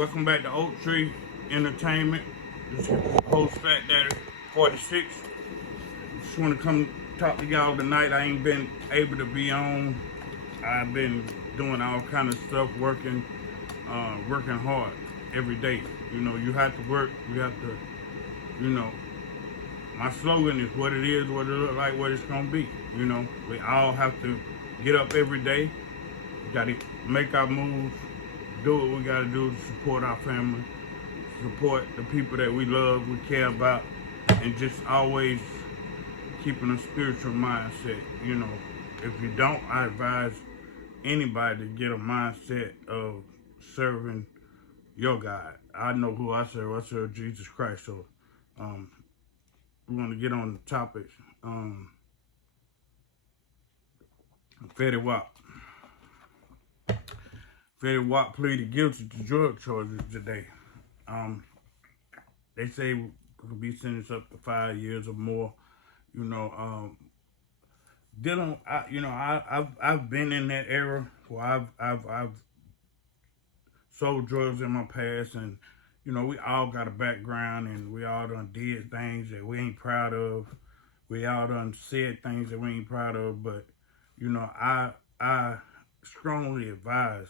Welcome back to Oak Tree Entertainment. This is your host Fat Daddy 46. Just want to come talk to y'all tonight. I ain't been able to be on. I've been doing all kind of stuff, working hard every day. You know, you have to work. You have to, you know. My slogan is what it is, what it look like, what it's gonna be. You know, we all have to get up every day. We gotta make our moves, do what we gotta do to support our family, support the people that we love, we care about, and just always keeping a spiritual mindset. You know, if you don't, I advise anybody to get a mindset of serving your God. I know who I serve. I serve Jesus Christ. So, we want to get on the topic. Fetty Wap pleaded guilty to drug charges today. They say could be sentenced up to 5 years or more. You know, I've been in that era where I've sold drugs in my past, and you know, we all got a background, and we all done did things that we ain't proud of. We all done said things that we ain't proud of, but you know, I strongly advise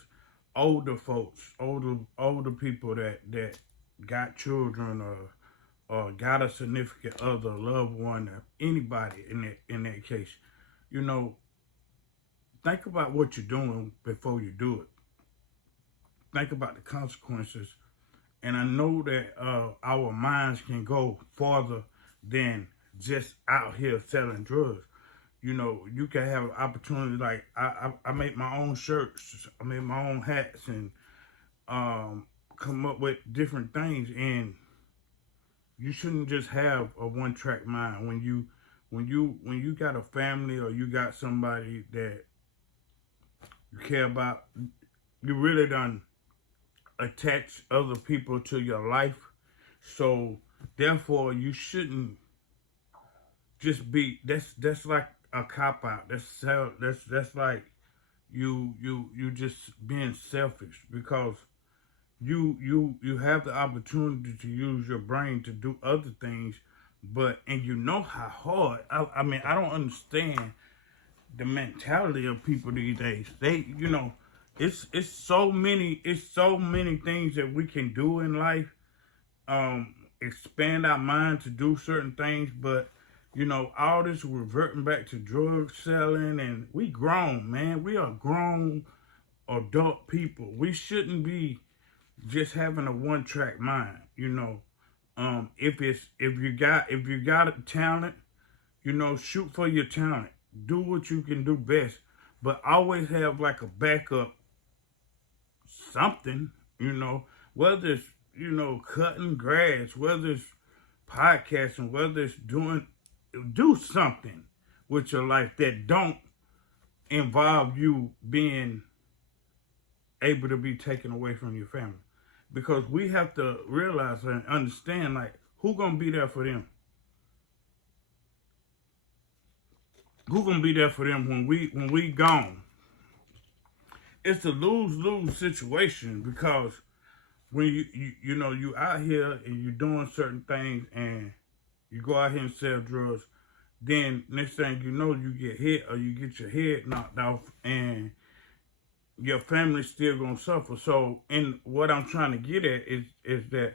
older folks, older people that got children or got a significant other, loved one, or anybody in that case, you know, think about what you're doing before you do it. Think about the consequences. And I know that our minds can go farther than just out here selling drugs. You know, you can have an opportunity, like I make my own shirts, I make my own hats, and come up with different things. And you shouldn't just have a one-track mind. When you got a family, or you got somebody that you care about, you really done attach other people to your life. So therefore you shouldn't just be, that's like a cop out. That's like you just being selfish, because you have the opportunity to use your brain to do other things, and you know how hard, I mean, I don't understand the mentality of people these days. They, you know, it's so many things that we can do in life, expand our mind to do certain things, but you know, all this reverting back to drug selling. And we grown, man. We are grown adult people. We shouldn't be just having a one-track mind. You know, if you got a talent, you know, shoot for your talent. Do what you can do best, but always have like a backup something, you know, whether it's, you know, cutting grass, whether it's podcasting, whether it's do something with your life that don't involve you being able to be taken away from your family. Because we have to realize and understand, like, who gonna be there for them? Who gonna be there for them when we gone? It's a lose-lose situation, because when you know, you out here and you doing certain things, and you go out here and sell drugs, then next thing you know, you get hit or you get your head knocked off, and your family's still gonna suffer. So, and what I'm trying to get at is that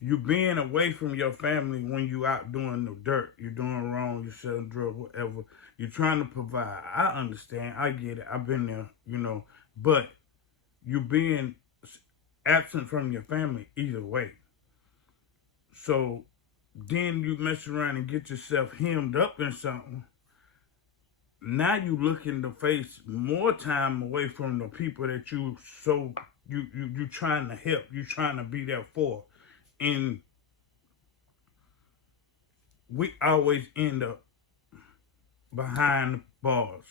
you being away from your family when you out doing the dirt, you're doing wrong, you're selling drugs, whatever. You're trying to provide. I understand. I get it. I've been there, you know. But you being absent from your family either way. So then you mess around and get yourself hemmed up in something. Now you looking to face more time away from the people that you trying to help, you trying to be there for. And we always end up behind the bars,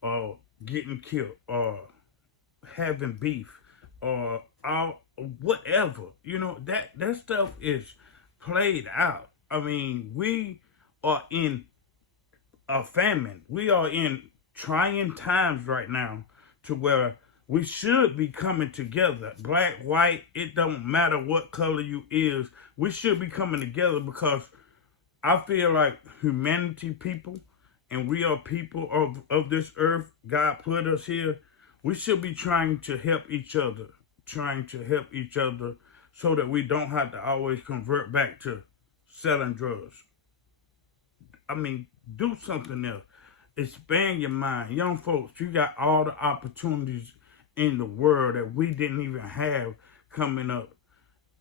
or getting killed, or having beef, or whatever. You know, that stuff is played out. I mean, we are in a famine. We are in trying times right now, to where We should be coming together. Black, white, it don't matter what color you is. We should be coming together because I feel like humanity people, and we are people of this earth. God put us here. We should be trying to help each other. So that we don't have to always convert back to selling drugs. I mean, do something else. Expand your mind. Young folks, you got all the opportunities in the world that we didn't even have coming up.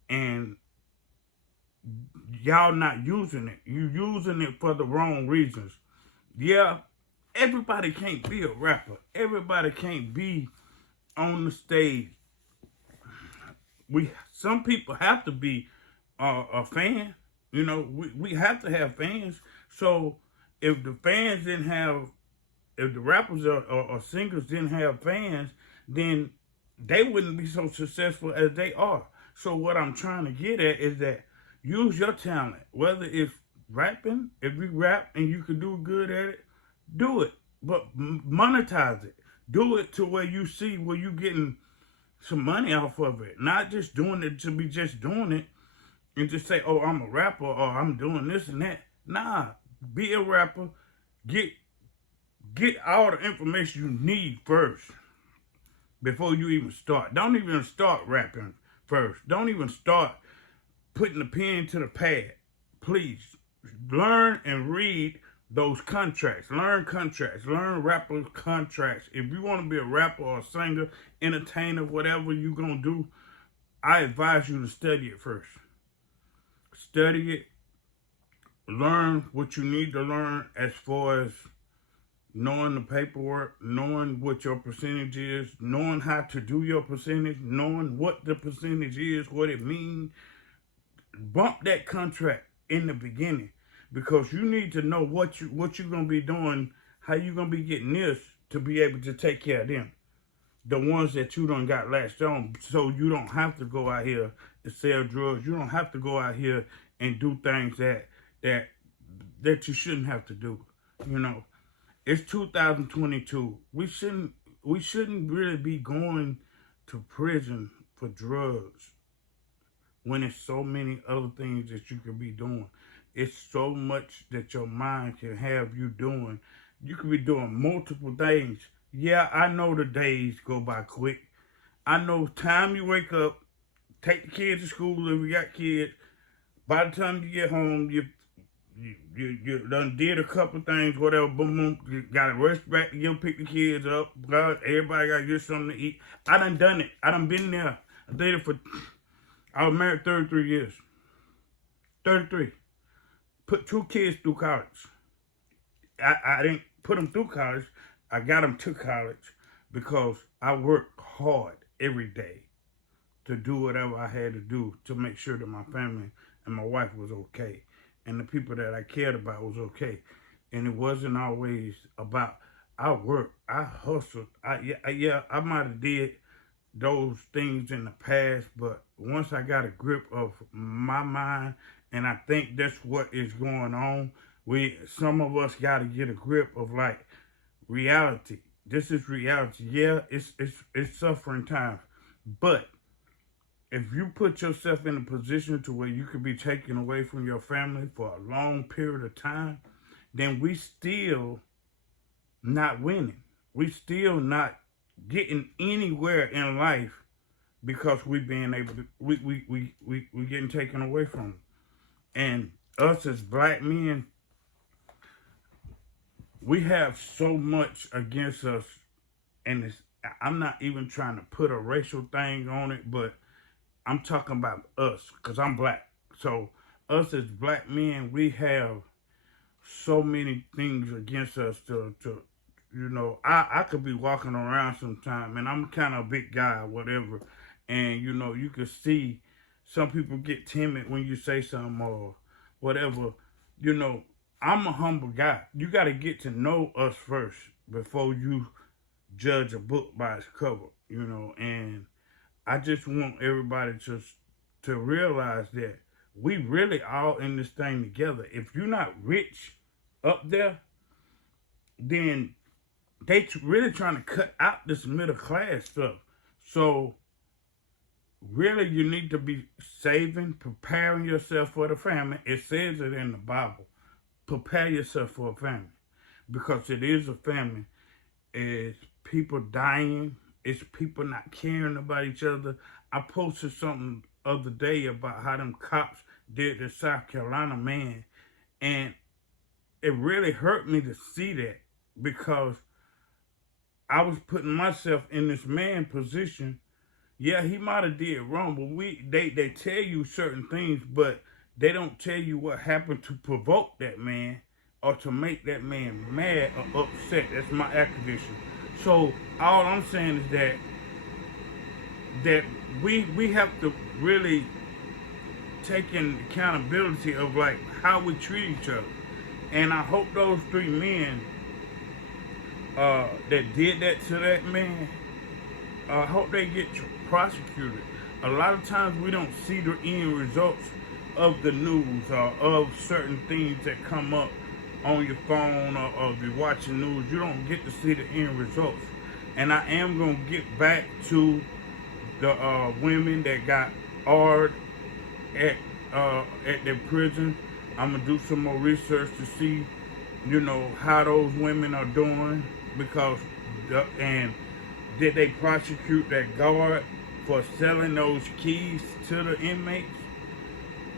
And y'all not using it. You using it for the wrong reasons. Yeah, everybody can't be a rapper. Everybody can't be on the stage. Some people have to be a fan. You know, we have to have fans. So if the fans didn't have, if the rappers or singers didn't have fans, then they wouldn't be so successful as they are. So what I'm trying to get at is that use your talent. Whether it's rapping, if you rap and you can do good at it, do it. But monetize it. Do it to where you see where you getting some money off of it. Not just doing it to be just doing it and just say, oh, I'm a rapper or I'm doing this and that. Nah, be a rapper. Get all the information you need first before you even start. Don't even start rapping first. Don't even start putting the pen to the pad. Please learn and read those contracts. Learn contracts. Learn rapper contracts. If you want to be a rapper or a singer, entertainer, whatever you're going to do, I advise you to study it first. Study it. Learn what you need to learn as far as knowing the paperwork, knowing what your percentage is, knowing how to do your percentage, knowing what the percentage is, what it means. Bump that contract in the beginning because you need to know what you're going to be doing, how you're going to be getting this to be able to take care of them. The ones that you done got latched on, so you don't have to go out here and sell drugs. You don't have to go out here and do things that you shouldn't have to do. You know, it's 2022. We shouldn't really be going to prison for drugs when there's so many other things that you could be doing. It's so much that your mind can have you doing. You could be doing multiple things. Yeah, I know the days go by quick. I know time you wake up, take the kids to school if you got kids. By the time you get home, you done did a couple things, whatever, boom, boom. You got to rush back to go pick the kids up. God, everybody got to get something to eat. I done it. I done been there. I did it I was married 33 years. 33. Put 2 kids through college. I didn't put them through college. I got them to college because I worked hard every day to do whatever I had to do to make sure that my family and my wife was okay. And the people that I cared about was okay. And it wasn't always about, I worked, I hustled. I might have did those things in the past, but once I got a grip of my mind, and I think that's what is going on, some of us got to get a grip of like reality. This is reality. Yeah, it's suffering times, but if you put yourself in a position to where you could be taken away from your family for a long period of time, then we still not winning. We still not getting anywhere in life because we being able to, we getting taken away from them. And us as black men, we have so much against us, and I'm not even trying to put a racial thing on it, but I'm talking about us, because I'm black. So us as black men, we have so many things against us to you know, I could be walking around sometime, and I'm kind of a big guy or whatever, and, you know, you can see some people get timid when you say something or whatever. You know, I'm a humble guy. You got to get to know us first before you judge a book by its cover, you know, and I just want everybody to realize that we really all in this thing together. If you're not rich up there, then they really trying to cut out this middle class stuff. So really, you need to be saving, preparing yourself for the family. It says it in the Bible. Prepare yourself for a family, because it is a family. It's people dying. It's people not caring about each other. I posted something the other day about how them cops did the South Carolina man, and it really hurt me to see that, because I was putting myself in this man's position. Yeah, he might have did wrong, but they tell you certain things, but they don't tell you what happened to provoke that man or to make that man mad or upset. That's my accusation. So all I'm saying is that we have to really take in accountability of like how we treat each other. And I hope those 3 men that did that to that man, I hope they get prosecuted. A lot of times we don't see the end results of the news or of certain things that come up on your phone, or if you're watching news, you don't get to see the end results. And I am going to get back to the women that got AR'd at their prison. I'm going to do some more research to see, how those women are doing, because, and did they prosecute that guard for selling those keys to the inmates?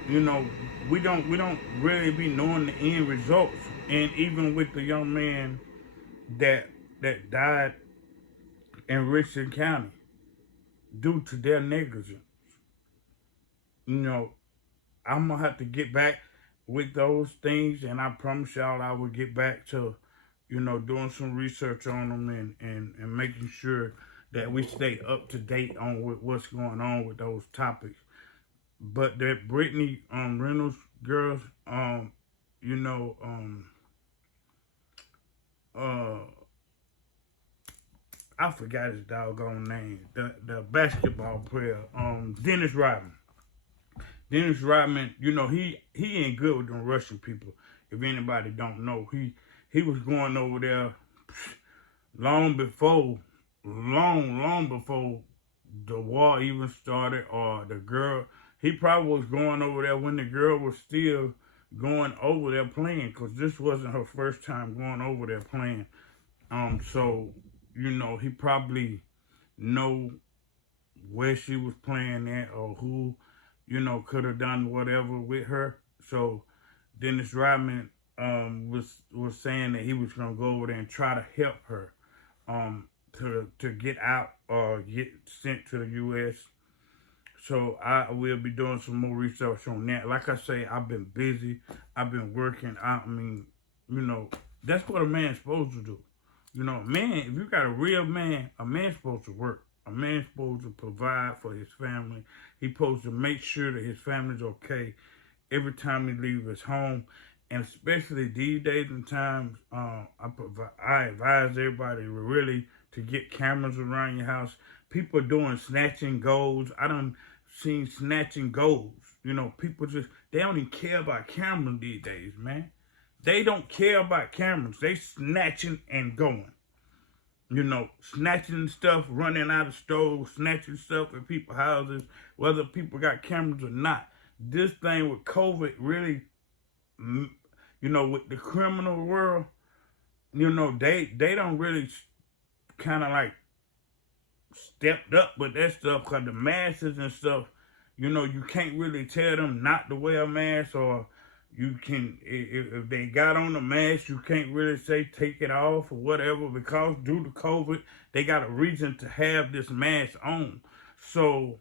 We don't really be knowing the end results. And even with the young man that died in Richland County due to their negligence, I'm gonna have to get back with those things, and I promise y'all I will get back to, doing some research on them and making sure that we stay up to date on what's going on with those topics. But that Brittney Reynolds girls, I forgot his doggone name. The basketball player, Dennis Rodman. Dennis Rodman, he ain't good with them Russian people. If anybody don't know, he was going over there long before the war even started, or the girl. He probably was going over there when the girl was still going over there playing, because this wasn't her first time going over there playing. So, he probably know where she was playing at, or who, could have done whatever with her. So Dennis Rodman was saying that he was gonna go over there and try to help her to get out or get sent to the U.S. So I will be doing some more research on that. Like I say, I've been busy. I've been working. I mean, that's what a man's supposed to do. Man, if you got a real man, a man's supposed to work. A man's supposed to provide for his family. He's supposed to make sure that his family's okay every time he leaves his home. And especially these days and times, I advise everybody really to get cameras around your house. People doing snatching goals. I done seen snatching goals. People they don't even care about cameras these days, man. They don't care about cameras. They snatching and going. Snatching stuff, running out of stores, snatching stuff in people's houses, whether people got cameras or not. This thing with COVID really, with the criminal world, they don't really kind of like stepped up with that stuff, because the masses and stuff, you can't really tell them not to wear a mask, or you can, if they got on the mask, you can't really say take it off or whatever, because due to COVID, they got a reason to have this mask on. So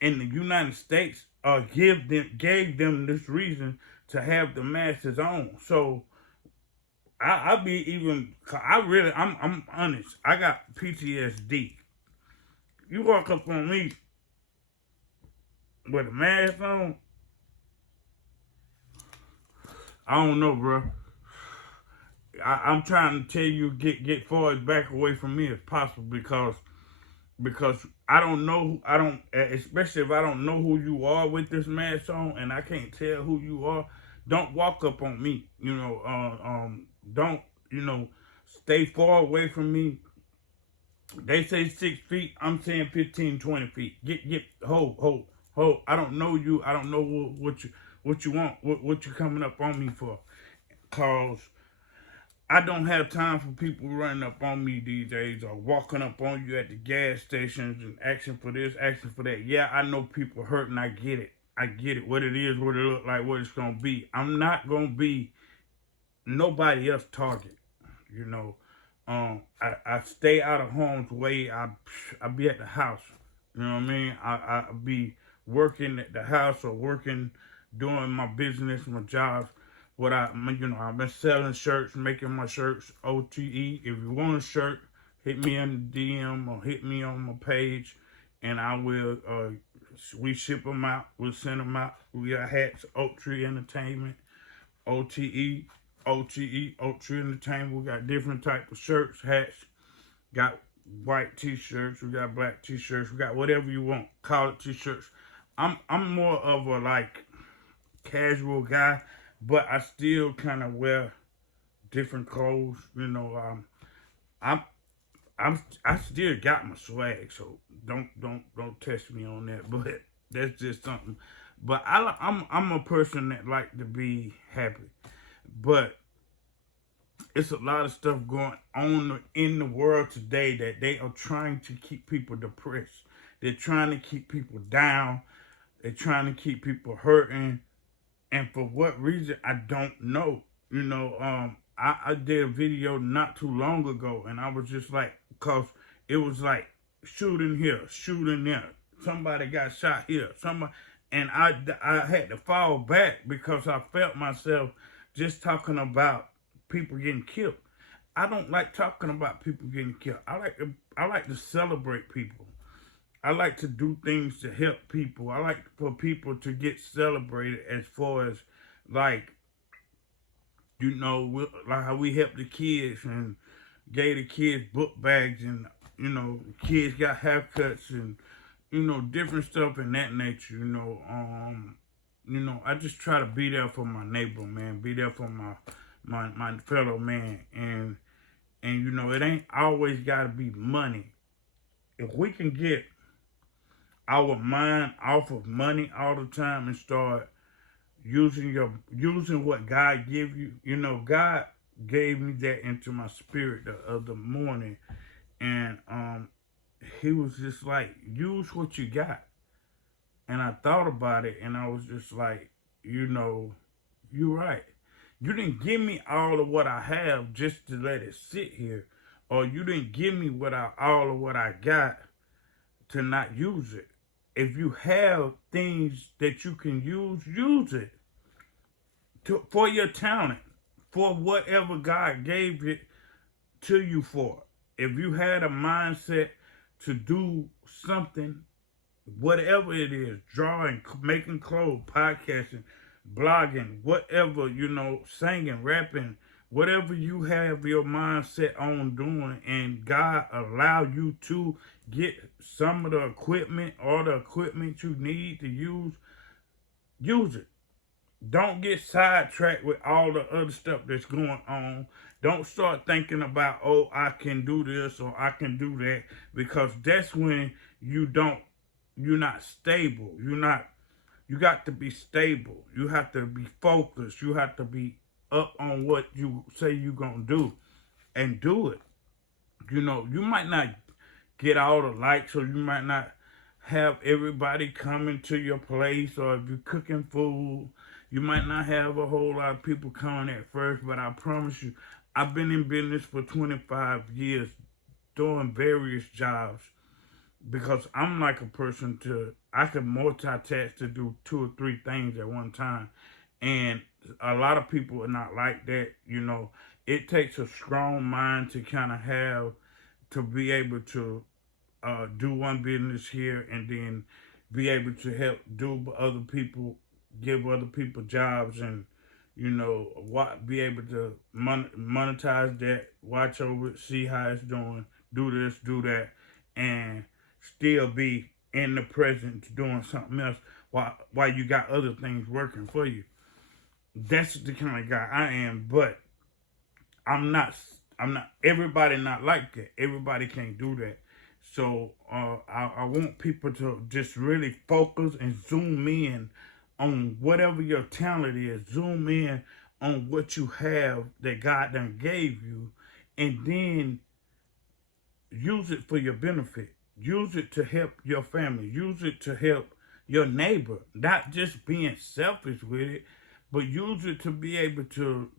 in the United States, gave them this reason to have the masks on. So I'm honest. I got P.T.S.D. You walk up on me with a mask on, I don't know, bro. I'm trying to tell you, get far as back away from me as possible, because I don't know, especially if I don't know who you are with this mask on, and I can't tell who you are. Don't walk up on me, don't, stay far away from me. They say 6 feet. I'm saying 15, 20 feet. Hold. I don't know you. I don't know what you want. What you coming up on me for? Cause I don't have time for people running up on me these days or walking up on you at the gas stations and asking for this, asking for that. Yeah, I know people hurting. I get it. What it is, what it look like, what it's gonna be. I'm not gonna be nobody else target. You know, I stay out of harm's way. I be at the house. You know what I mean? I be working at the house or working, doing my business, my jobs. I've been selling shirts, making my shirts OTE. If you want a shirt, hit me in the DM or hit me on my page, and I will. We ship them out. We'll send them out. We got hats, Oak Tree Entertainment, OTE, Oak Tree Entertainment. We got different types of shirts, hats. Got white t-shirts. We got black t-shirts. We got whatever you want. Collared t-shirts. I'm more of a like casual guy, but I still kind of wear different clothes. You know, I still got my swag, so don't test me on that. But that's just something. But I'm a person that like to be happy, but it's a lot of stuff going on in the world today that they are trying to keep people depressed. They're trying to keep people down. They're trying to keep people hurting. And for what reason, I don't know. You know, I did a video not too long ago, and I was just like, because it was like shooting here, shooting there. Somebody got shot here. And I had to fall back because I felt myself just talking about people getting killed. I don't like talking about people getting killed. I like to celebrate people. I like to do things to help people. I like for people to get celebrated as far as like, you know, like how we help the kids and gave the kids book bags, and you know, kids got haircuts and you know, different stuff in that nature. You know, I just try to be there for my neighbor, man. Be there for my fellow man, and you know, it ain't always got to be money. If we can get our mind off of money all the time and start using what God give you. You know, God gave me that into my spirit of the morning, and he was just like, use what you got. And I thought about it, and I was just like, you know, you're right. You didn't give me all of what I have just to let it sit here, or you didn't give me all of what I got to not use it. If you have things that you can use it for your talent, for whatever God gave it to you for. If you had a mindset to do something, whatever it is, drawing, making clothes, podcasting, blogging, whatever, you know, singing, rapping, whatever you have your mindset on doing, and God allow you to get some of the equipment or the equipment you need to use it. Don't get sidetracked with all the other stuff that's going on. Don't start thinking about, oh, I can do this or I can do that, because that's when you're not stable. You got to be stable. You have to be focused. You have to be up on what you say you're going to do and do it. You know, you might not get all the likes, or you might not have everybody coming to your place, or if you're cooking food, you might not have a whole lot of people coming at first, but I promise you, I've been in business for 25 years doing various jobs, because I'm like a person I can multitask to do 2 or 3 things at one time. And a lot of people are not like that. You know, it takes a strong mind to kind of to be able to do one business here and then be able to help do other people, give other people jobs, and, you know, be able to monetize that, watch over it, see how it's doing, do this, do that, and still be in the present doing something else while you got other things working for you. That's the kind of guy I am, but I'm not everybody not like that. Everybody can't do that. So I want people to just really focus and zoom in on whatever your talent is. Zoom in on what you have that God done gave you, and then use it for your benefit. Use it to help your family. Use it to help your neighbor. Not just being selfish with it, but use it to be able to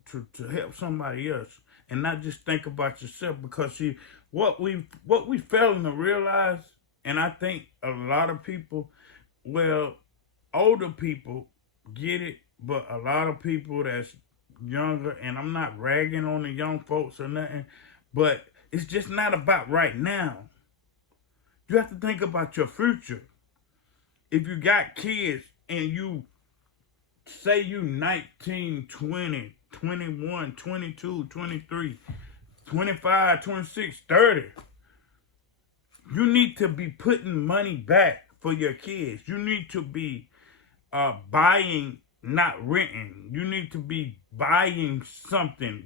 help somebody else, and not just think about yourself. Because see, what we failing to realize, and I think a lot of people, well, older people get it, but a lot of people that's younger, and I'm not ragging on the young folks or nothing, but it's just not about right now. You have to think about your future. If you got kids and you say you 19, 20, 21, 22, 23, 25, 26, 30, you need to be putting money back for your kids. You need to be buying, not renting. You need to be buying something,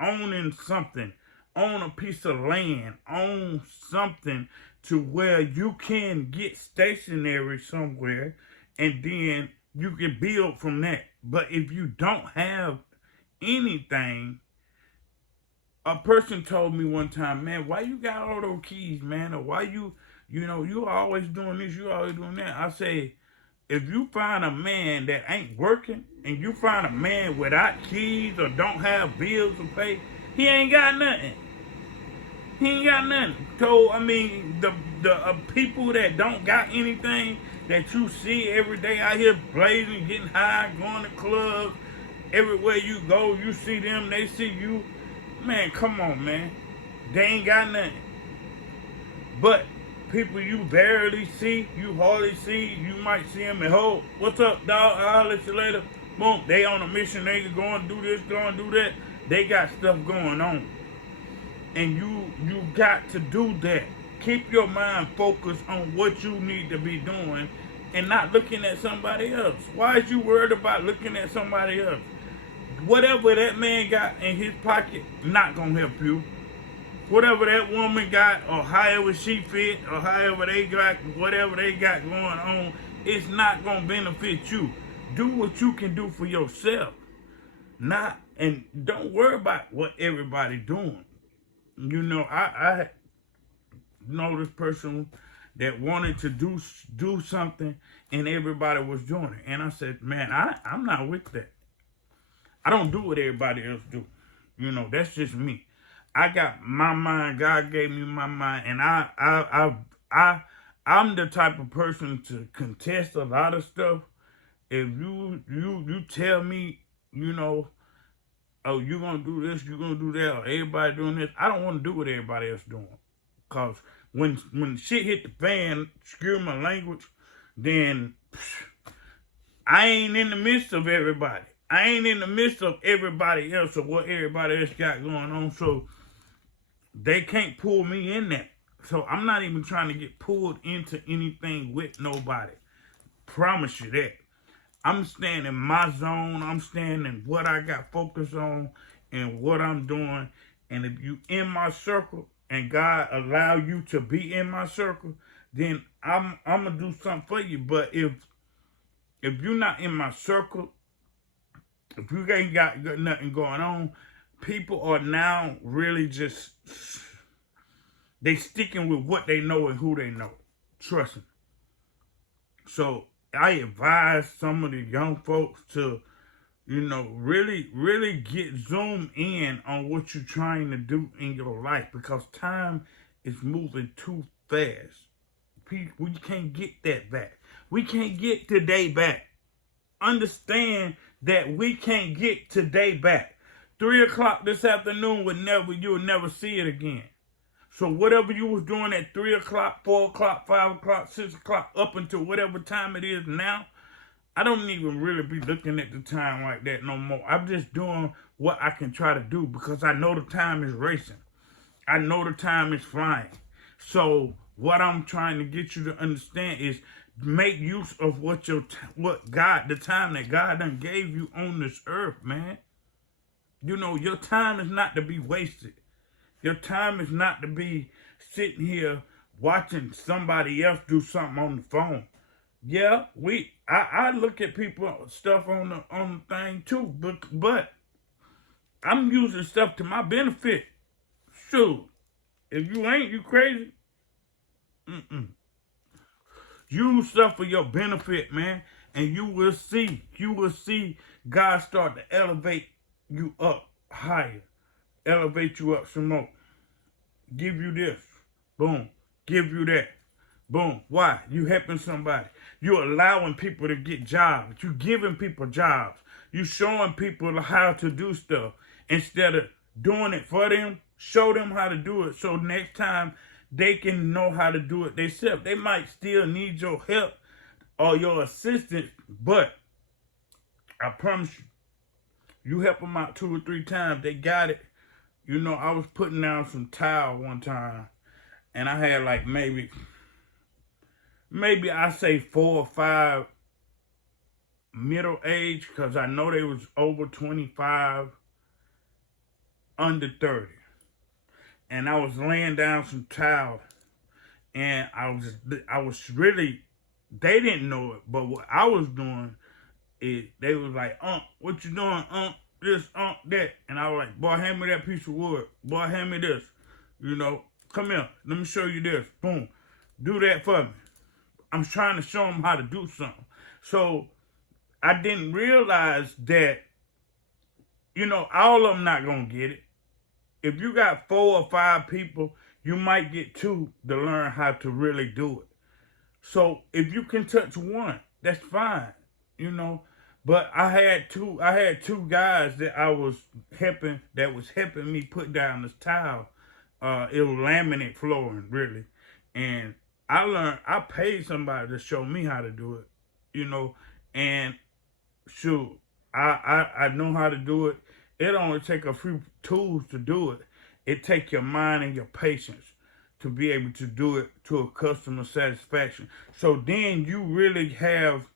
owning something, own a piece of land, own something to where you can get stationary somewhere, and then you can build from that. But if you don't have anything, a person told me one time, man, why you got all those keys, man? Or why you always doing this, you always doing that. I say, if you find a man that ain't working, and you find a man without keys or don't have bills to pay, he ain't got nothing. He ain't got nothing. So, I mean, the people that don't got anything that you see every day out here blazing, getting high, going to clubs, everywhere you go, you see them, they see you. Man, come on, man. They ain't got nothing. But people you barely see, you hardly see, you might see them and hold, what's up, dog? I'll let you later. Boom, they on a mission, they going to do this, going to do that. They got stuff going on. And you got to do that. Keep your mind focused on what you need to be doing and not looking at somebody else. Why is you worried about looking at somebody else? Whatever that man got in his pocket, not going to help you. Whatever that woman got, or however she fit, or however they got, whatever they got going on, it's not going to benefit you. Do what you can do for yourself. And don't worry about what everybody doing. You know, I know this person that wanted to do something, and everybody was doing it. And I said, man, I'm not with that. I don't do what everybody else do. You know, that's just me. I got my mind. God gave me my mind, and I'm the type of person to contest a lot of stuff. If you tell me, you know, oh, you're going to do this, you're going to do that, or everybody doing this, I don't want to do what everybody else doing. Because when shit hit the fan, excuse my language, then I ain't in the midst of everybody. I ain't in the midst of everybody else or what everybody else got going on. So they can't pull me in that. So I'm not even trying to get pulled into anything with nobody. Promise you that. I'm staying in my zone. I'm staying in what I got focused on and what I'm doing. And if you in my circle and God allow you to be in my circle, then I'm gonna do something for you. But if you're not in my circle, if you ain't got nothing going on, people are now really just, they sticking with what they know and who they know. Trust me. So I advise some of the young folks to, you know, really, really get zoomed in on what you're trying to do in your life, because time is moving too fast. We can't get that back. We can't get today back. Understand that we can't get today back. 3 o'clock this afternoon you would never see it again. So whatever you was doing at 3 o'clock, 4 o'clock, 5 o'clock, 6 o'clock, up until whatever time it is now, I don't even really be looking at the time like that no more. I'm just doing what I can try to do, because I know the time is racing. I know the time is flying. So what I'm trying to get you to understand is make use of the time that God done gave you on this earth, man. You know, your time is not to be wasted. Your time is not to be sitting here watching somebody else do something on the phone. Yeah, I look at people stuff on the thing too, but I'm using stuff to my benefit. Shoot, if you ain't, you crazy. Mm-mm. Use stuff for your benefit, man, and you will see God start to elevate you up higher, elevate you up some more. Give you this, boom. Give you that, boom. Why? You helping somebody. You allowing people to get jobs. You giving people jobs. You showing people how to do stuff instead of doing it for them. Show them how to do it so next time they can know how to do it themselves. They might still need your help or your assistance, but I promise you help them out 2 or 3 times, they got it. You know, I was putting down some tile one time, and I had like maybe I say 4 or 5 middle age, because I know they was over 25, under 30. And I was laying down some tile, and I was really, they didn't know it, but what I was doing is they was like, what you doing, this, that. And I was like, boy, hand me that piece of wood. Boy, hand me this. You know, come here. Let me show you this. Boom. Do that for me. I'm trying to show them how to do something. So I didn't realize that, you know, all of them not going to get it. If you got 4 or 5 people, you might get 2 to learn how to really do it. So if you can touch 1, that's fine, you know. But I had two guys that I was helping, that was helping me put down this tile. It was laminate flooring, really. And I paid somebody to show me how to do it, you know. And shoot, I know how to do it. It only take a few tools to do it. It take your mind and your patience to be able to do it to a customer satisfaction. So then you really have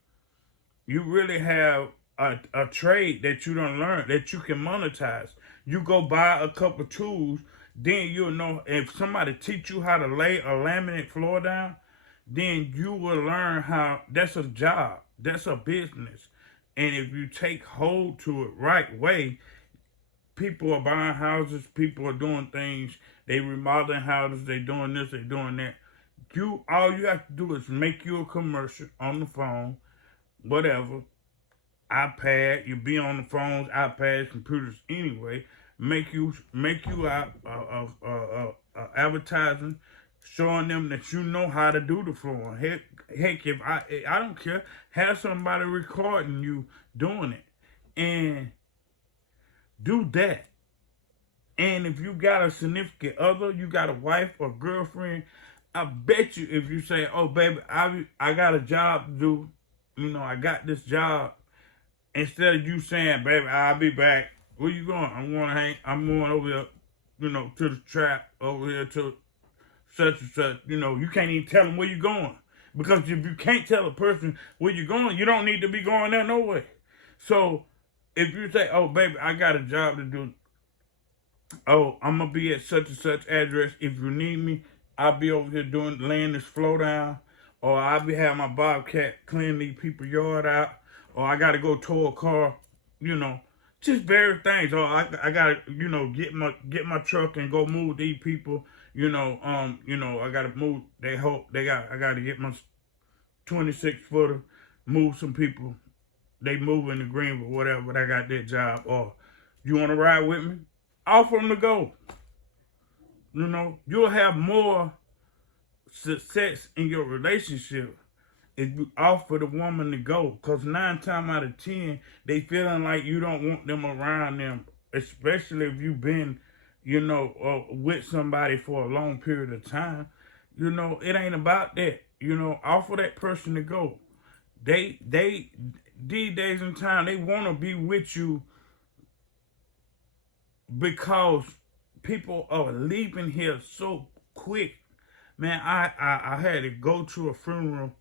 a trade that you don't learn, that you can monetize. You go buy a couple tools, then you'll know. If somebody teach you how to lay a laminate floor down, then you will learn how. That's a job. That's a business. And if you take hold to it right way, people are buying houses, people are doing things, they remodeling houses, they doing this, they doing that. All you have to do is make you a commercial on the phone, whatever, iPad. You be on the phones, iPads, computers anyway. Make you out advertising, showing them that you know how to do the flooring. Heck, if I don't care, have somebody recording you doing it, and do that. And if you got a significant other, you got a wife or girlfriend, I bet you if you say, oh, baby, I got a job to do, you know, I got this job, instead of you saying, baby, I'll be back. Where you going? I'm going over here, you know, to the trap, over here to such and such. You know, you can't even tell them where you're going. Because if you can't tell a person where you're going, you don't need to be going there no way. So if you say, oh, baby, I got a job to do. Oh, I'm going to be at such and such address. If you need me, I'll be over here laying this floor down. Or I'll be having my Bobcat clean these people's yard out. Or I got to go tow a car, you know. Just various things. Or I got to, you know, get my truck and go move these people. You know, I got to move. I got to get my 26-footer, move some people. They move in the Greenville, whatever, but I got that job. Or you want to ride with me? Offer them to go. You know, you'll have more success in your relationship if you offer the woman to go. Because 9 times out of 10, they feeling like you don't want them around them, especially if you've been, you know, with somebody for a long period of time. You know, it ain't about that. You know, offer that person to go. These days and time, they want to be with you because people are leaving here so quick. Man, I had to go to a funeral.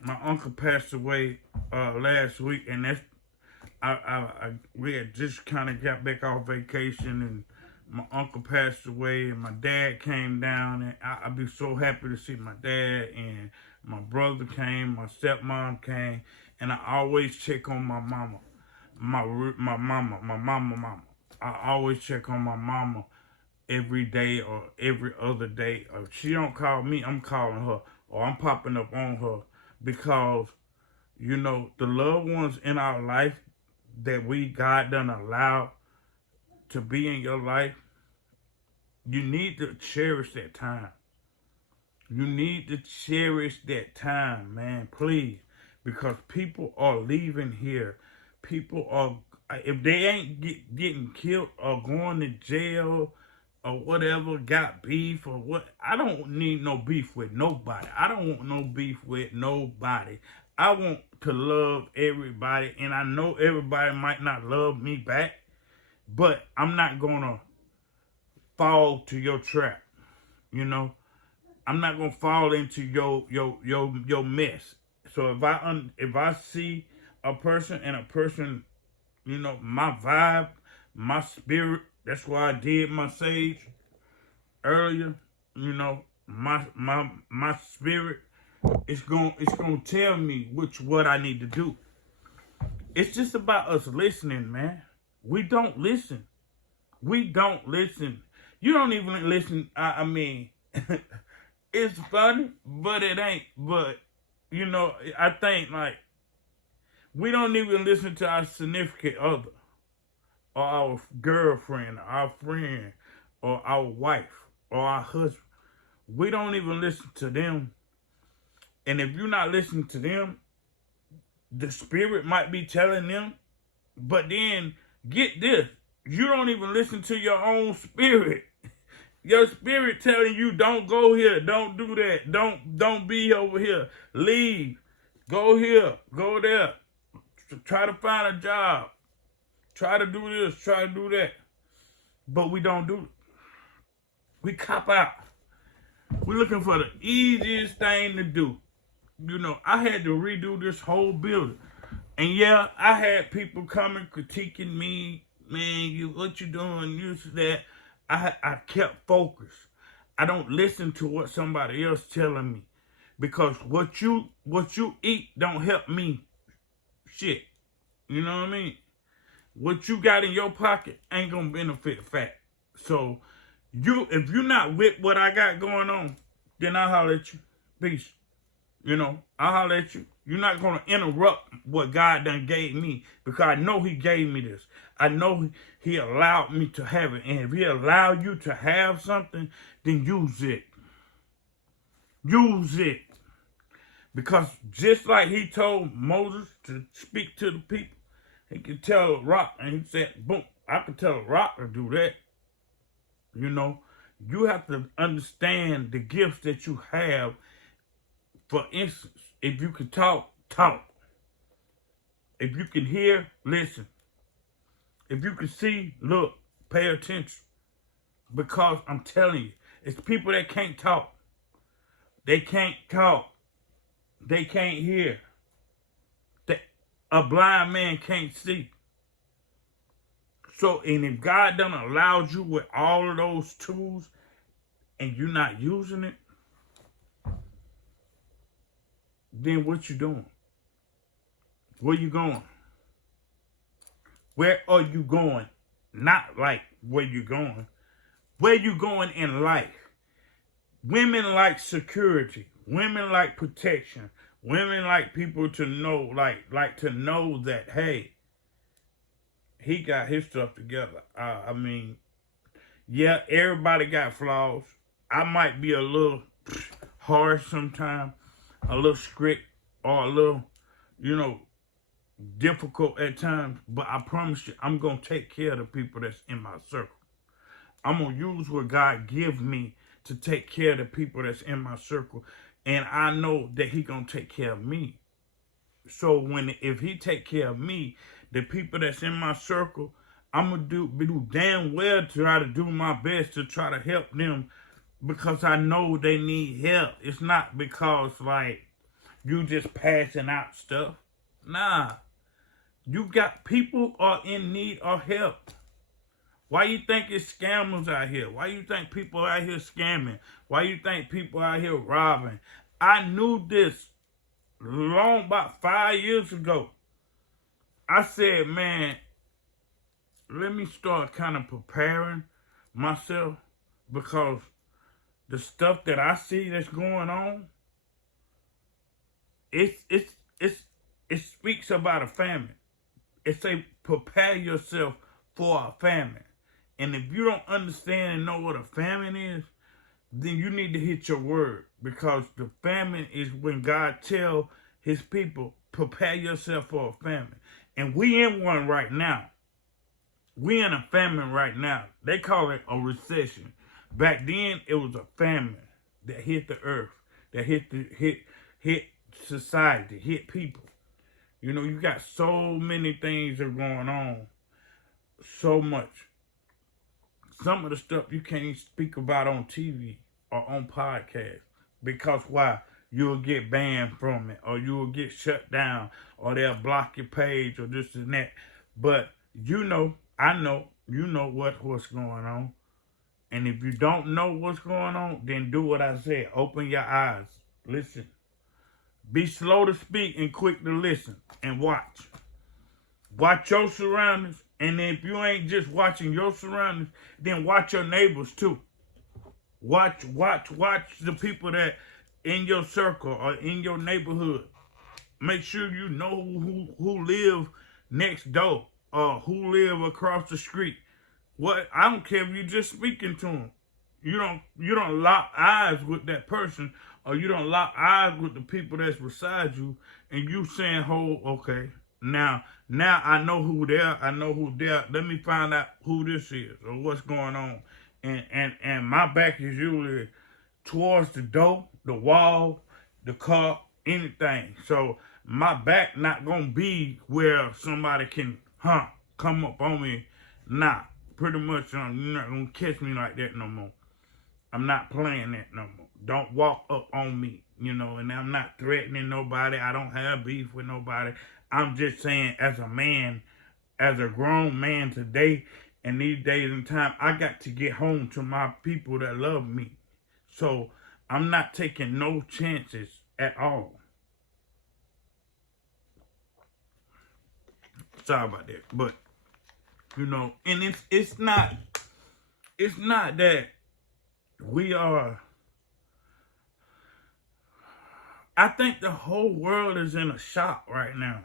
My uncle passed away last week, and we had just kind of got back off vacation, and my uncle passed away and my dad came down, and I'd be so happy to see my dad, and my brother came, my stepmom came, and I always check on my mama, my mama. I always check on my mama every day or every other day. If she don't call me, I'm calling her or I'm popping up on her, because you know the loved ones in our life that God done allow to be in your life, you need to cherish that time. You need to cherish that time, man, please. Because people are leaving here. People are, if they ain't getting killed or going to jail or whatever, got beef or what, I don't need no beef with nobody. I don't want no beef with nobody. I want to love everybody, and I know everybody might not love me back, but I'm not gonna fall to your trap, you know. I'm not gonna fall into your mess. So if I see a person and a person, you know, my vibe, my spirit, that's why I did my sage earlier, you know, my spirit, it's gonna tell me what I need to do. It's just about us listening, man. We don't listen. We don't listen. You don't even listen. I mean, it's funny, but it ain't. But, you know, I think, like, we don't even listen to our significant other or our girlfriend, or our friend, or our wife, or our husband. We don't even listen to them. And if you're not listening to them, the spirit might be telling them. But then, get this, you don't even listen to your own spirit. Your spirit telling you, don't go here, don't do that, don't be over here, leave, go here, go there, try to find a job, try to do this, try to do that. But we don't do it. We cop out. We're looking for the easiest thing to do. You know, I had to redo this whole building. And yeah, I had people coming critiquing me, man, what you doing, this, that. I kept focused. I don't listen to what somebody else telling me, because what you eat don't help me shit. You know what I mean? What you got in your pocket ain't gonna benefit fat. So if you're not with what I got going on, then I'll holler at you. Peace. You know, I'll holler at you. You're not going to interrupt what God done gave me, because I know he gave me this. I know he allowed me to have it. And if he allowed you to have something, then use it. Use it. Because just like he told Moses to speak to the people, he could tell a rock, and he said, boom, I could tell a rock to do that. You know, you have to understand the gifts that you have. For instance, if you can talk, talk. If you can hear, listen. If you can see, look, pay attention. Because I'm telling you, it's people that can't talk. They can't talk. They can't hear. A blind man can't see. So, and if God done allowed you with all of those tools and you're not using it, then what you doing? Where you going? Where are you going? Not like where you going. Where you going in life? Women like security. Women like protection. Women like people to know, like to know that, hey, he got his stuff together. I mean, yeah, everybody got flaws. I might be a little harsh sometimes, a little strict, or a little, you know, difficult at times, but I promise you, I'm going to take care of the people that's in my circle. I'm going to use what God gives me to take care of the people that's in my circle, and I know that he going to take care of me. So if he take care of me, the people that's in my circle, I'm going to do damn well to try to do my best to try to help them, because I know they need help. It's not because, like, you just passing out stuff. Nah. You got people are in need of help. Why you think it's scammers out here? Why you think people out here scamming? Why you think people out here robbing? I knew this long, about 5 years ago. I said, man, let me start kind of preparing myself, because the stuff that I see that's going on, it speaks about a famine. It say prepare yourself for a famine. And if you don't understand and know what a famine is, then you need to hit your word, because the famine is when God tell his people, prepare yourself for a famine. And we in one right now. We in a famine right now. They call it a recession. Back then, it was a famine that hit the earth, that hit society, hit people. You know, you got so many things that are going on, so much. Some of the stuff you can't even speak about on TV or on podcasts, because why? You'll get banned from it, or you'll get shut down, or they'll block your page, or this and that. But you know, I know, you know what's going on. And if you don't know what's going on, then do what I said. Open your eyes. Listen. Be slow to speak and quick to listen. And watch. Watch your surroundings. And if you ain't just watching your surroundings, then watch your neighbors too. Watch the people that in your circle or in your neighborhood. Make sure you know who live next door or who live across the street. What, I don't care if you're just speaking to them. You don't lock eyes with that person, or you don't lock eyes with the people that's beside you, and you saying, "Oh, okay, now I know who they are. I know who they are. Let me find out who this is or what's going on." And my back is usually towards the door, the wall, the car, anything. So my back not gonna be where somebody can come up on me. Nah. Pretty much, you're not going to catch me like that no more. I'm not playing that no more. Don't walk up on me, you know, and I'm not threatening nobody. I don't have beef with nobody. I'm just saying, as a man, as a grown man today, and these days and time, I got to get home to my people that love me. So I'm not taking no chances at all. Sorry about that, but you know, and it's not that we are. I think the whole world is in a shock right now.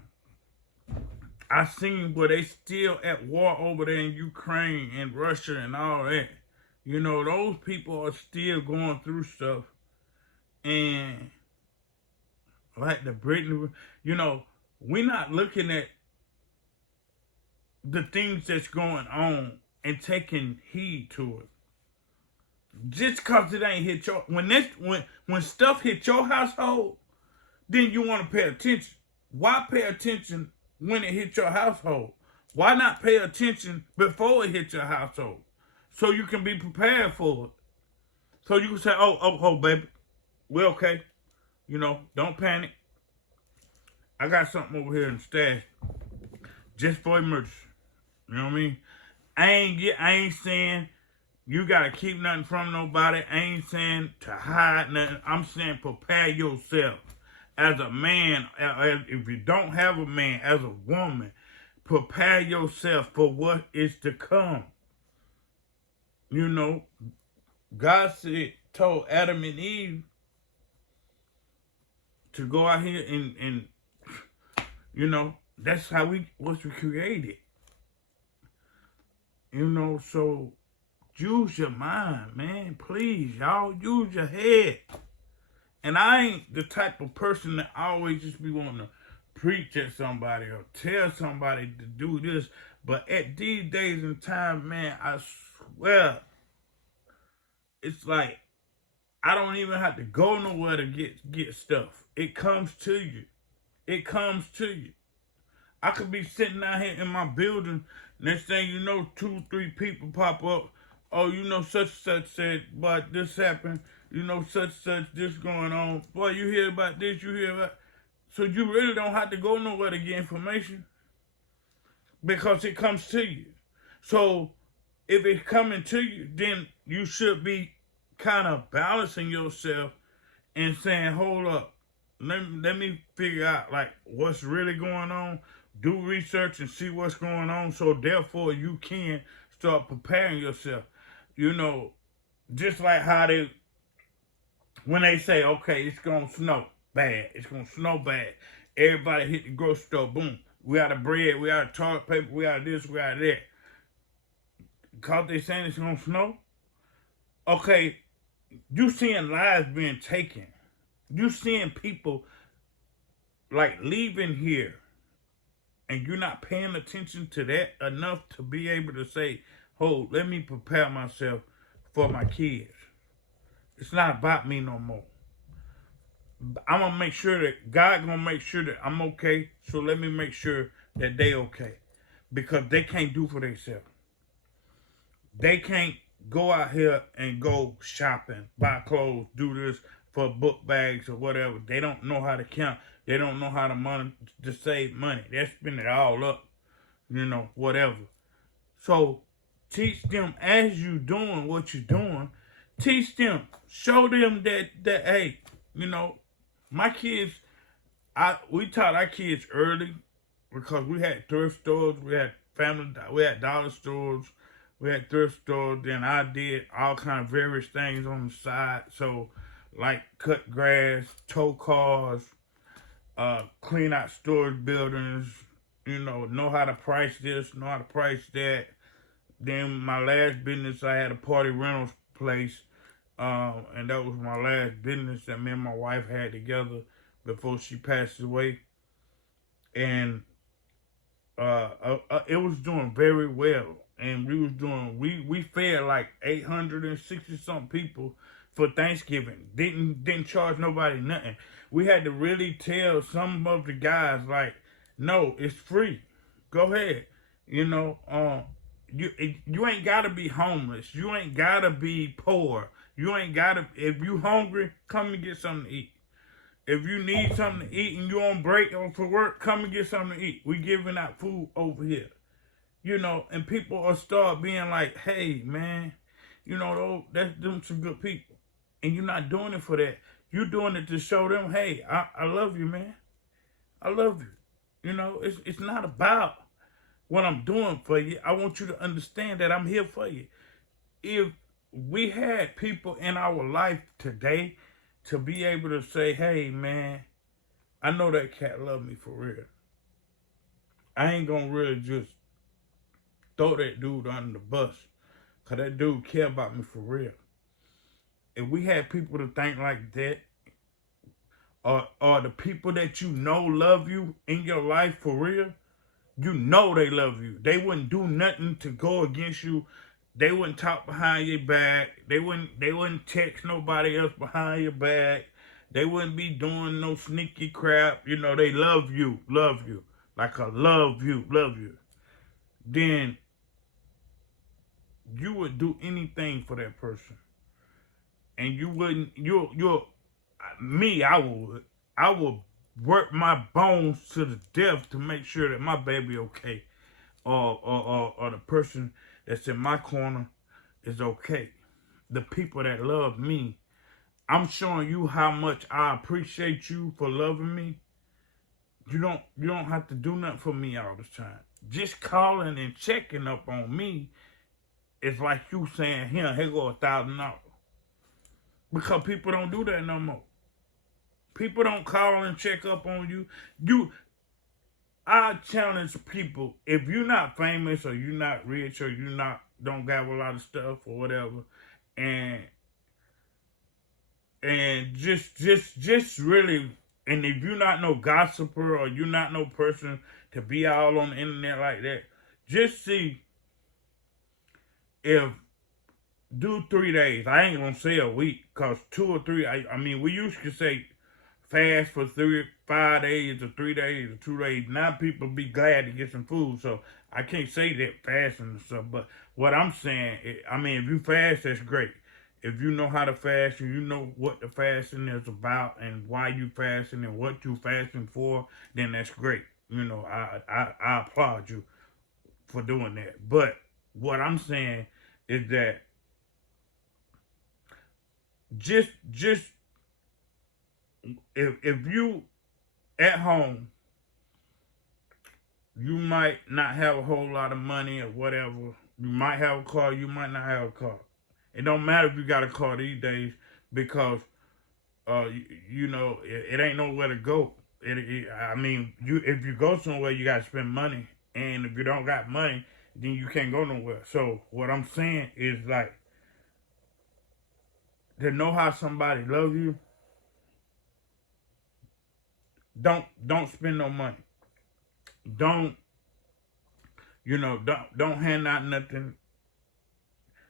I seen where they still at war over there in Ukraine and Russia and all that. You know, those people are still going through stuff. And like the Brittney, you know, we're not looking at the things that's going on and taking heed to it. Just cause it ain't hit your when stuff hit your household, then you want to pay attention. Why pay attention when it hit your household? Why not pay attention before it hit your household? So you can be prepared for it. So you can say, oh, baby, we're okay. You know, don't panic. I got something over here in the stash just for emergency. You know what I mean? I ain't saying you gotta keep nothing from nobody. I ain't saying to hide nothing. I'm saying prepare yourself. As a man, if you don't have a man, as a woman, prepare yourself for what is to come. You know, God told Adam and Eve to go out here and you know, that's how we was created. You know, so use your mind, man. Please, y'all, use your head. And I ain't the type of person that always just be wanting to preach at somebody or tell somebody to do this. But at these days and time, man, I swear, it's like I don't even have to go nowhere to get stuff. It comes to you. It comes to you. I could be sitting out here in my building, next thing you know, 2, 3 people pop up. Oh, you know, such and such said, but this happened. You know, such and such, this going on. Boy, you hear about this, you hear about. So you really don't have to go nowhere to get information, because it comes to you. So if it's coming to you, then you should be kind of balancing yourself and saying, hold up, let me figure out like what's really going on, do research and see what's going on, so therefore you can start preparing yourself. You know, just like how when they say, okay, it's gonna snow bad, it's gonna snow bad, everybody hit the grocery store, boom, we out of bread, we out of toilet paper, we out of this, we out of that. Because they saying it's gonna snow, okay, you seeing lives being taken. You seeing people like leaving here, and you're not paying attention to that enough to be able to say, oh, let me prepare myself for my kids. It's not about me no more. I'm gonna make sure that God gonna make sure that I'm okay, so let me make sure that they okay. Because they can't do for themselves. They can't go out here and go shopping, buy clothes, do this for book bags or whatever. They don't know how to count. They don't know how to save money. They spend it all up, you know, whatever. So teach them as you doing what you're doing. Teach them, show them that hey, you know, my kids. We taught our kids early because we had thrift stores, we had dollar stores. We had thrift stores, then I did all kind of various things on the side. So, like cut grass, tow cars, clean out storage buildings, you know how to price this, know how to price that. Then my last business, I had a party rentals place, and that was my last business that me and my wife had together before she passed away. And it was doing very well. And we fed like 860 something people for Thanksgiving. Didn't charge nobody nothing. We had to really tell some of the guys like, no, it's free. Go ahead. You know, you ain't gotta be homeless. You ain't gotta be poor. You ain't gotta, if you hungry, come and get something to eat. If you need something to eat and you on break or for work, come and get something to eat. We giving out food over here. You know, and people will start being like, hey, man, you know, that's them some good people. And you're not doing it for that. You're doing it to show them, hey, I love you, man. I love you. You know, it's not about what I'm doing for you. I want you to understand that I'm here for you. If we had people in our life today to be able to say, hey, man, I know that cat love me for real. I ain't gonna really just throw that dude under the bus, because that dude care about me for real. If we had people to think like that, or the people that you know love you in your life for real, you know they love you. They wouldn't do nothing to go against you. They wouldn't talk behind your back. They wouldn't text nobody else behind your back. They wouldn't be doing no sneaky crap. You know, they love you. Like a love you. Then you would do anything for that person. And you wouldn't, I would work my bones to the death to make sure that my baby okay. Or the person that's in my corner is okay. The people that love me, I'm showing you how much I appreciate you for loving me. You don't have to do nothing for me all the time. Just calling and checking up on me is like you saying, here go $1,000. Because people don't do that no more. People don't call and check up on you. I challenge people, if you're not famous or you're not rich or don't got a lot of stuff or whatever, and just really, and if you're not no gossiper or you're not no person to be all on the internet like that, just see if do 3 days. I ain't gonna say a week, cause 2 or 3. I mean, we used to say fast for 5 days or 3 days or 2 days. Now people be glad to get some food, so I can't say that fasting and stuff. But what I'm saying, I mean, if you fast, that's great. If you know how to fast and you know what the fasting is about and why you fasting and what you fasting for, then that's great. You know, I applaud you for doing that. But what I'm saying, is that just if you at home, you might not have a whole lot of money or whatever. You might have a car, you might not have a car. It don't matter if you got a car these days because it ain't nowhere to go. I mean, if you go somewhere, you gotta spend money, and if you don't got money, then you can't go nowhere. So what I'm saying is like, to know how somebody loves you, don't spend no money. Don't don't hand out nothing,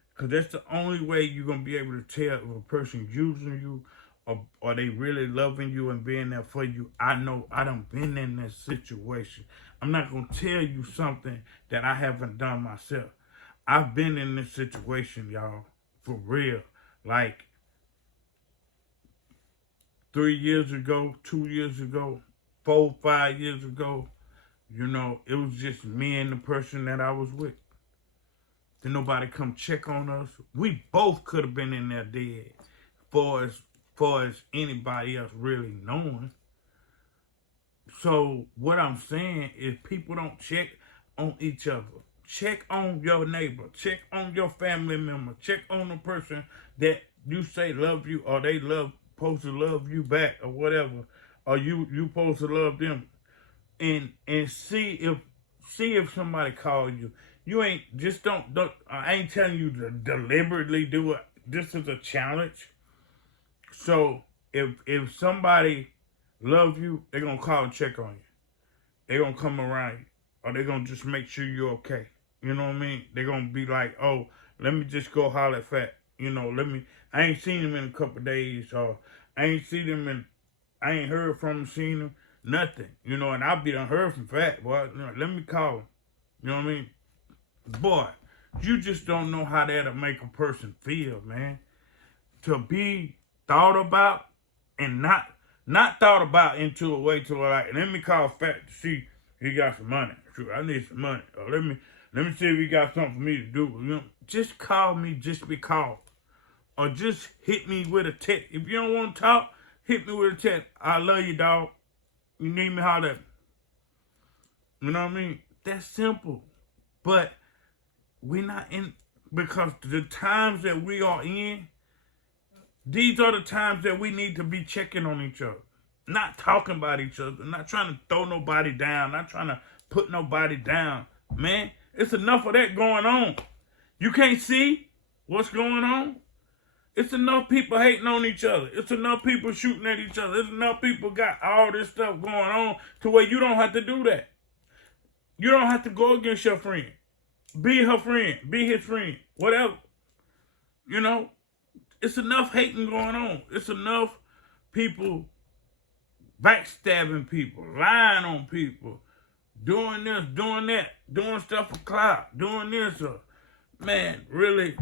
because that's the only way you're gonna be able to tell if a person's using you or they really loving you and being there for you. I know I done been in that situation. I'm not gonna tell you something that I haven't done myself. I've been in this situation, y'all, for real. Like 3 years ago, 2 years ago, 4, 5 years ago, it was just me and the person that I was with. Did nobody come check on us? We both could have been in there dead, far as anybody else really knowing. So what I'm saying is, people don't check on each other. Check on your neighbor. Check on your family member. Check on the person that you say love you, or they supposed to love you back, or whatever, or you supposed to love them. And see if somebody calls you. You ain't just don't. I ain't telling you to deliberately do it. This is a challenge. So if somebody loves you, they're gonna call and check on you. They're gonna come around you, or they're gonna just make sure you're okay. You know what I mean? They're gonna be like, oh, let me just go holler at Fat. I ain't seen him in a couple of days, or I ain't heard from him, seen him. Nothing, and I'll be done heard from Fat, boy. Let me call him. You know what I mean? Boy, you just don't know how that'll make a person feel, man. To be thought about and not thought about into a way to like, let me call Fat to see he got some money. Sure, I need some money. Or let me see if he got something for me to do. Just call me just because. Or just hit me with a text. If you don't want to talk, hit me with a text. I love you, dog. You need me, holler at me. You know what I mean? That's simple. But we're not in, because the times that we are in, these are the times that we need to be checking on each other. Not talking about each other. Not trying to throw nobody down. Not trying to put nobody down. Man, it's enough of that going on. You can't see what's going on? It's enough people hating on each other. It's enough people shooting at each other. It's enough people got all this stuff going on to where you don't have to do that. You don't have to go against your friend. Be her friend. Be his friend. Whatever. It's enough hating going on. It's enough people backstabbing people, lying on people, doing this, doing that, doing stuff for clout, doing this. Man, really,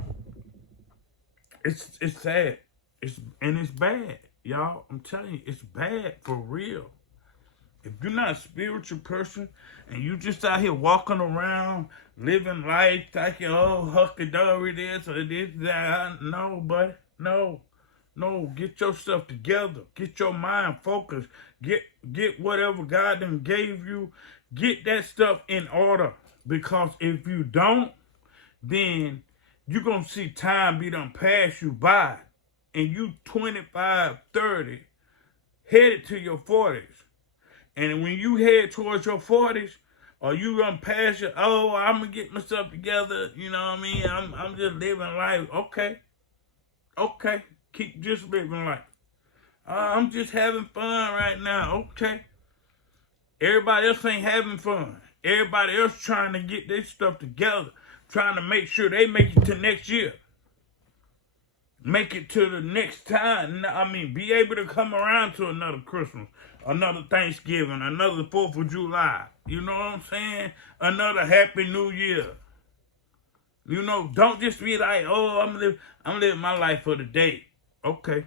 it's sad. It's bad, y'all. I'm telling you, it's bad for real. If you're not a spiritual person and you just out here walking around, living life like hunky-dory this or this, that, no, buddy, no. Get your stuff together. Get your mind focused. Get whatever God done gave you. Get that stuff in order. Because if you don't, then you're going to see time be done pass you by. And you 25, 30, headed to your 40s. And when you head towards your 40s, or you run past your, I'm going to get myself together, you know what I mean? I'm just living life. Okay. Keep just living life. I'm just having fun right now. Okay. Everybody else ain't having fun. Everybody else trying to get their stuff together, trying to make sure they make it to next year. Make it to the next time. Be able to come around to another Christmas, another Thanksgiving, another 4th of July. You know what I'm saying? Another Happy New Year. Don't just be like, I'm living my life for the day. Okay.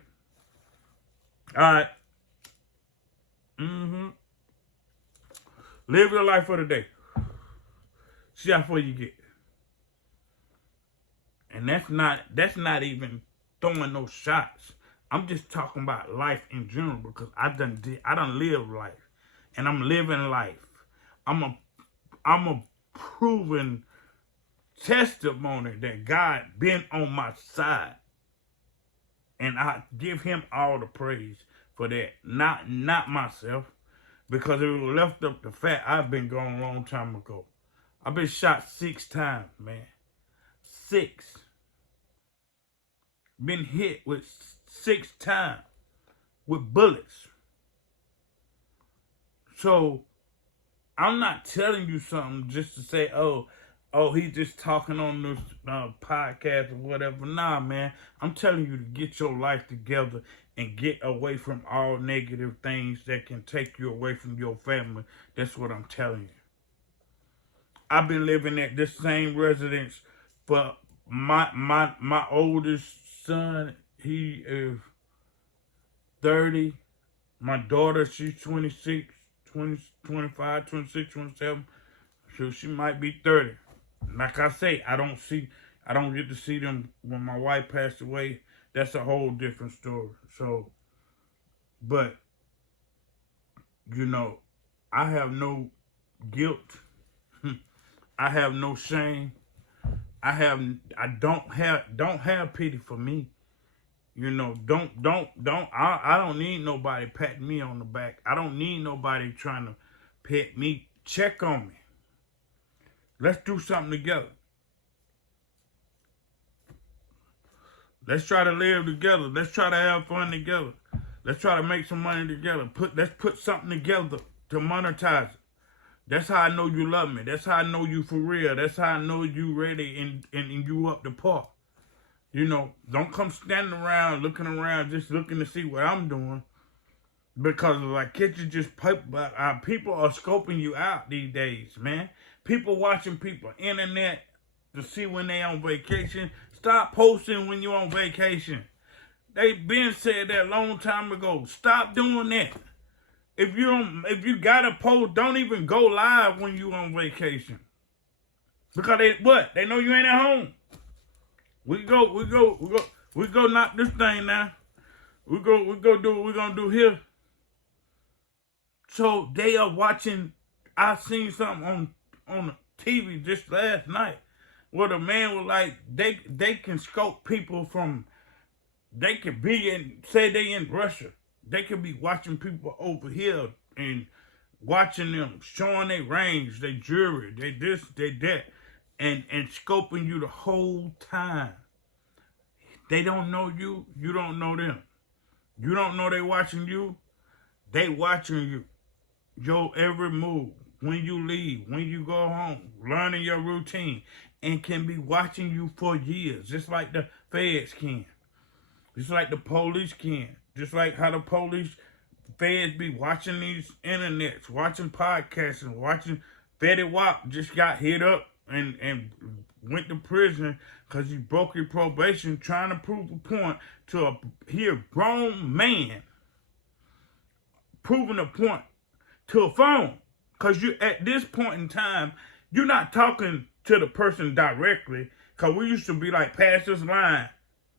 All right. Live your life for the day. See how far you get. And that's not even throwing no shots. I'm just talking about life in general because I done live life. And I'm living life. I'm a proven testimony that God been on my side. And I give him all the praise for that. Not myself. Because if it was left up to fact, I've been gone a long time ago. I've been shot 6 times, man. 6. Been hit with 6 times with bullets. So I'm not telling you something just to say, oh, he's just talking on this podcast or whatever. Nah, man. I'm telling you to get your life together and get away from all negative things that can take you away from your family. That's what I'm telling you. I've been living at this same residence for my oldest son. He is 30. My daughter, she's 26, 25, 26, 27. So she might be 30. Like I say, I don't get to see them when my wife passed away. That's a whole different story. So, but, you know, I have no guilt. I have no shame. I don't have pity for me. You know, I don't need nobody patting me on the back. I don't need nobody trying to pet me. Check on me. Let's do something together. Let's try to live together. Let's try to have fun together. Let's try to make some money together. Let's put something together to monetize it. That's how I know you love me. That's how I know you for real. That's how I know you ready and you up to par. You know, don't come standing around, looking around, just looking to see what I'm doing. Because like kids are just people are scoping you out these days, man. People watching people internet to see when they on vacation. Stop posting when you're on vacation. They been said that a long time ago. Stop doing that. If you gotta post, don't even go live when you on vacation. Because they know you ain't at home. We go knock this thing now. We go do what we're gonna do here. So they are watching. I seen something on the TV just last night where the man was like, they can scope people from, they could be say they in Russia. They could be watching people over here and watching them, showing their range, their jewelry, they this, they that, and scoping you the whole time. They don't know you, you don't know them. You don't know they watching you, they watching you. Your every move, when you leave, when you go home, learning your routine, and can be watching you for years, just like the feds can. Just like the police can. Just like how the feds be watching these internets, watching podcasts, and watching Fetty just got hit up and went to prison because he broke his probation trying to prove a point to a grown man. Proving a point to a phone. Because you at this point in time, you're not talking to the person directly. Because we used to be like, pass this line,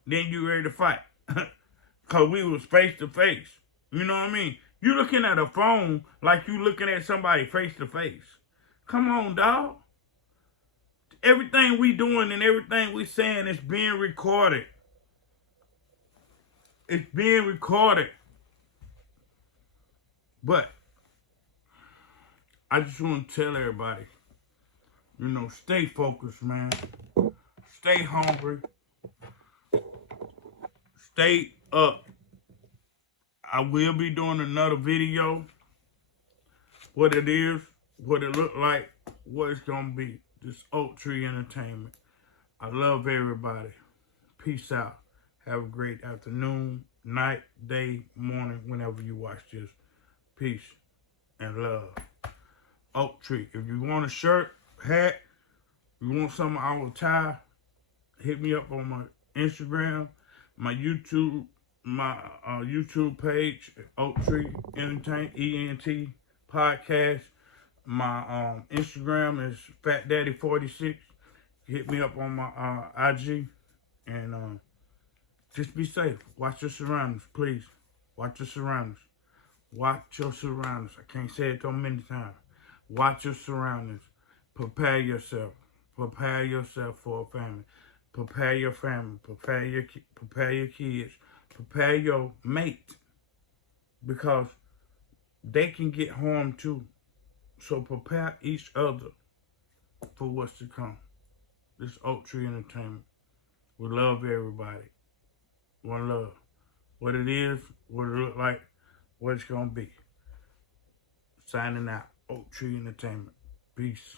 then you ready to fight. Because we was face to face. You know what I mean? You looking at a phone like you looking at somebody face to face. Come on, dog. Everything we doing and everything we saying is being recorded. It's being recorded. But I just want to tell everybody, you know, stay focused, man. Stay hungry. Stay up. I will be doing another video. What it is, what it look like, what it's going to be. This Oak Tree Entertainment. I love everybody. Peace out. Have a great afternoon, night, day, morning, whenever you watch this. Peace and love. Oak Tree. If you want a shirt, hat, you want something I will tie, hit me up on my Instagram, my YouTube, page, Oak Tree Entertainment, ENT podcast. My Instagram is Fat Daddy 46. Hit me up on my IG. And just be safe. Watch your surroundings, please. Watch your surroundings. Watch your surroundings. I can't say it so many times. Watch your surroundings. Prepare yourself. Prepare yourself for a family. Prepare your family. Prepare your kids. Prepare your mate. Because they can get harmed too. So prepare each other for what's to come. This is Oak Tree Entertainment. We love everybody. One love. What it is, what it look like, what it's gonna be. Signing out. Oak Tree Entertainment. Peace.